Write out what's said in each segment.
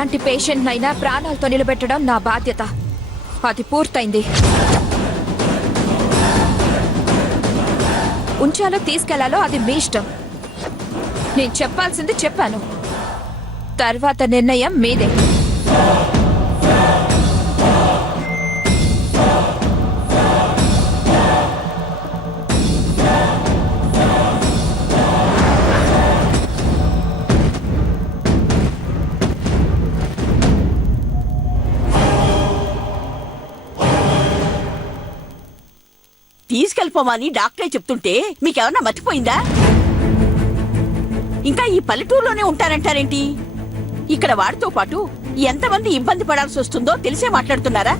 ఎలాంటి పేషెంట్ నైనా ప్రాణాలతో నిలబెట్టడం నా బాధ్యత. అది పూర్తయింది. ఉంచాలో తీసుకెళ్లాలో అది మీ ఇష్టం. నేను చెప్పాల్సింది చెప్పాను. తర్వాత నిర్ణయం మీదే. తీసుకెళ్ళిపోమని డాక్టరే చెప్తుంటే మీకేమన్నా మర్చిపోయిందా? ఇంకా ఈ పల్లెటూరులోనే ఉంటారంటారేంటి? ఇక్కడ వాడితో పాటు ఎంతమంది ఇబ్బంది పడాల్సి వస్తుందో తెలిసే మాట్లాడుతున్నారా?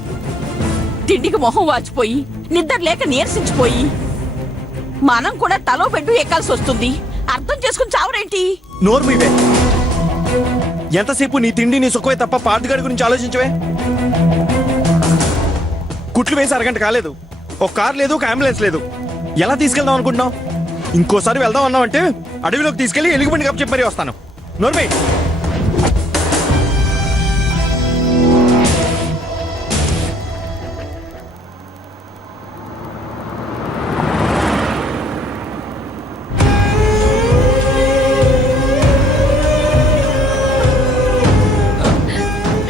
తిండికి మొహం వాచిపోయి, నిద్ర లేక నీరసించిపోయి, మనం కూడా తలో బెడ్డు ఎక్కాల్సి వస్తుంది. అర్థం చేసుకుని చావరేంటి? నోరు మీవే. ఎంతసేపు నీ తిండి నీ సుఖమే తప్ప పార్టీగాడి గురించి ఆలోచించవే. కుట్లు వేసి అరగంట కాలేదు. ఒక కార్ లేదు, ఒక అంబులెన్స్ లేదు. ఎలా తీసుకెళ్దాం అనుకుంటున్నావు? ఇంకోసారి వెళ్దాం అన్నావంటే అడవిలోకి తీసుకెళ్లి ఎలుగుబండి కప్పు చెప్పి మరీ వస్తాను. నోర్మై.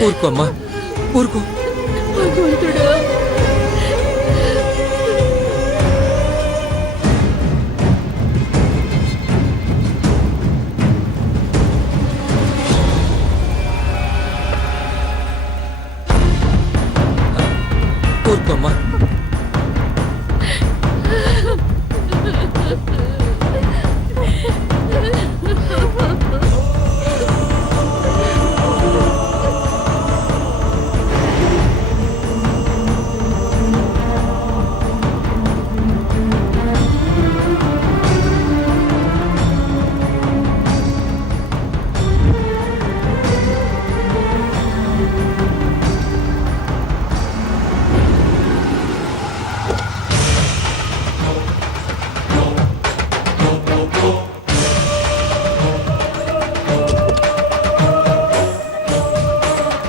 ఊరుకో అమ్మా, ఊరుకో. ఊరుకోమ్మా.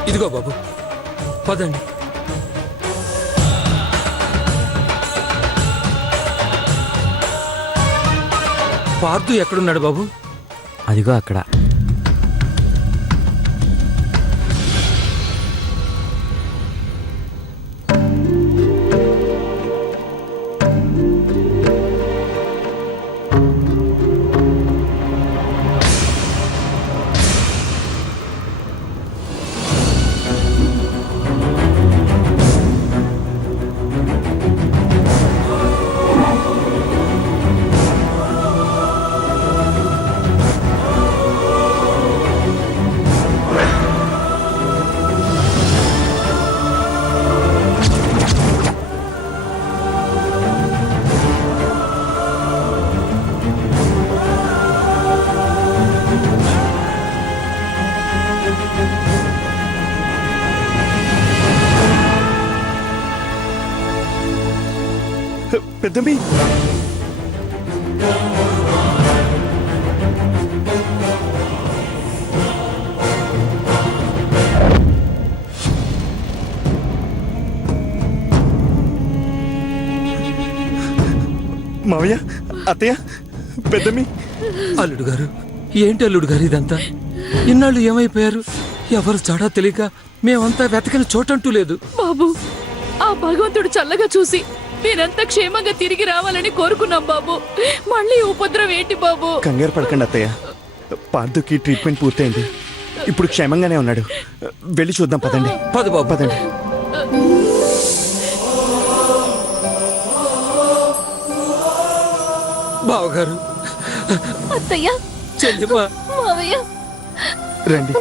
ఇదిగో బాబు, పదండి. పార్థు ఎక్కడున్నాడు బాబు? అదిగో అక్కడ. పెద్దమ్మి, మావయ్య, అత్తయ్య, పెద్దమ్మి. అల్లుడు గారు, ఏంటి అల్లుడు గారు ఇదంతా? ఇన్నాళ్ళు ఏమైపోయారు? ఎవరు చాడా తెలియక మేమంతా వెతకని చోటంటూ లేదు. బాబు, ఆ భగవంతుడు చల్లగా చూసి మీరంతా క్షేమంగా తిరిగి రావాలని కోరుకున్నాం బాబు. మళ్ళీ ఉపద్రవం ఏంటి బాబు? కంగారు పడకండి అత్తయ్య. పార్థుకి ట్రీట్మెంట్ పూర్తయింది. ఇప్పుడు క్షేమంగానే ఉన్నాడు. వెళ్ళి చూద్దాం పదండి. పద బాబు, పదండి. బావగారు, అత్తయ్య, చెల్లిమా, మావయ్య, రండి.